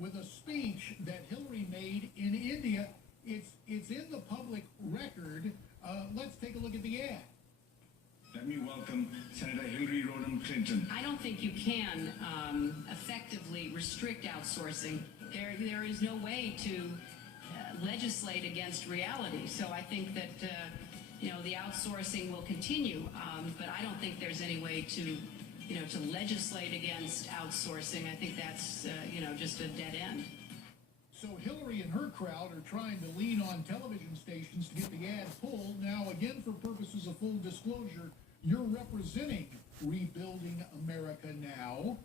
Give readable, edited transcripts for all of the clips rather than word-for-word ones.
with a speech that Hillary made in India. It's in the public record. Let's take a look at the ad. Let me welcome Senator Hillary Rodham Clinton. I don't think you can effectively restrict outsourcing. There is no way to legislate against reality. So I think that the outsourcing will continue, but I don't think there's any way to legislate against outsourcing. I think that's just a dead end. So Hillary and her crowd are trying to lean on television stations to get the ad pulled. Now, again, for purposes of full disclosure, you're representing Rebuilding America Now.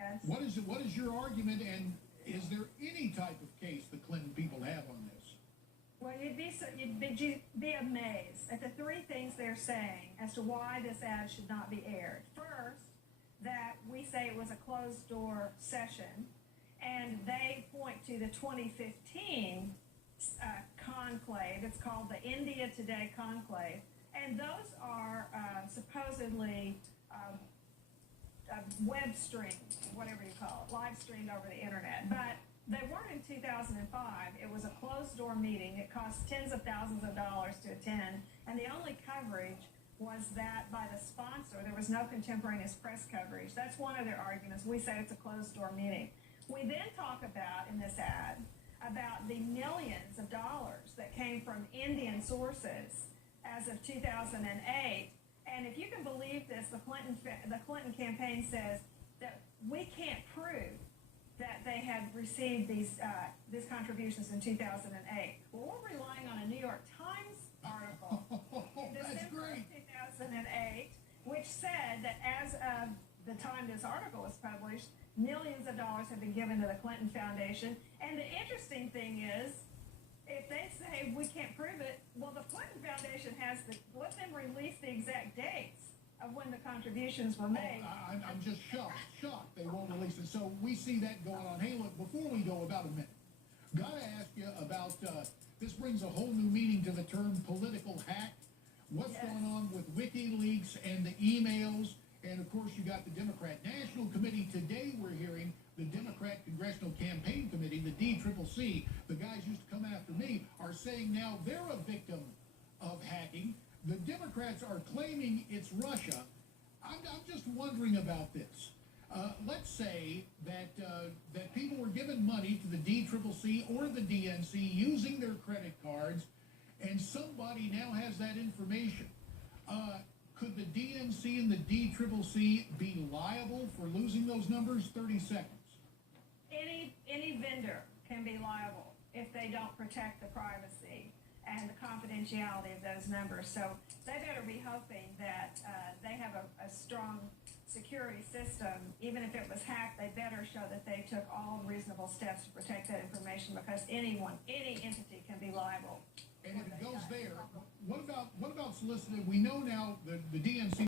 Yes. What is your argument, and is there any type of case the Clinton people have on this? Well, you'd be amazed at the three things they're saying as to why this ad should not be aired. First, that we say it was a closed-door session, and they point to the 2015 conclave. It's called the India Today Conclave, and those are supposedly web streamed, whatever you call it, live streamed over the internet. But they weren't in 2005. It was a closed-door meeting. It cost tens of thousands of dollars to attend, and the only coverage was that by the sponsor. There was no contemporaneous press coverage. That's one of their arguments. We say it's a closed-door meeting. We then talk about, in this ad, about the millions of dollars that came from Indian sources as of 2008. And if you can believe this, the Clinton campaign says that we can't prove that they had received these contributions in 2008. Well, we're relying on a New York Times article in December of 2008, which said that as of the time this article was published, millions of dollars have been given to the Clinton Foundation. And the interesting thing is, if they say we can't prove it, well, the Clinton Foundation let them release the exact dates of when the contributions were made. I'm just shocked they won't release it. So we see that going on. Hey, look, before we go, about a minute, got to ask you about, this brings a whole new meaning to the term political hack. What's going on with WikiLeaks and the emails? And, of course, you got the Democrat National Committee. Today we're hearing the Democrat Congressional Campaign Committee, the DCCC, the guys used to come after me, are saying now they're a victim of hacking. The Democrats are claiming it's Russia. I'm just wondering about this. Let's say that people were given money to the DCCC or the DNC using their credit cards, and somebody now has that information. Could the DNC and the DCCC be liable for losing those numbers? 30 seconds. Any vendor can be liable if they don't protect the privacy and the confidentiality of those numbers. So they better be hoping that they have a strong security system. Even if it was hacked, they better show that they took all reasonable steps to protect that information, because any entity can be liable. And if it goes there, what about soliciting? We know now the DNC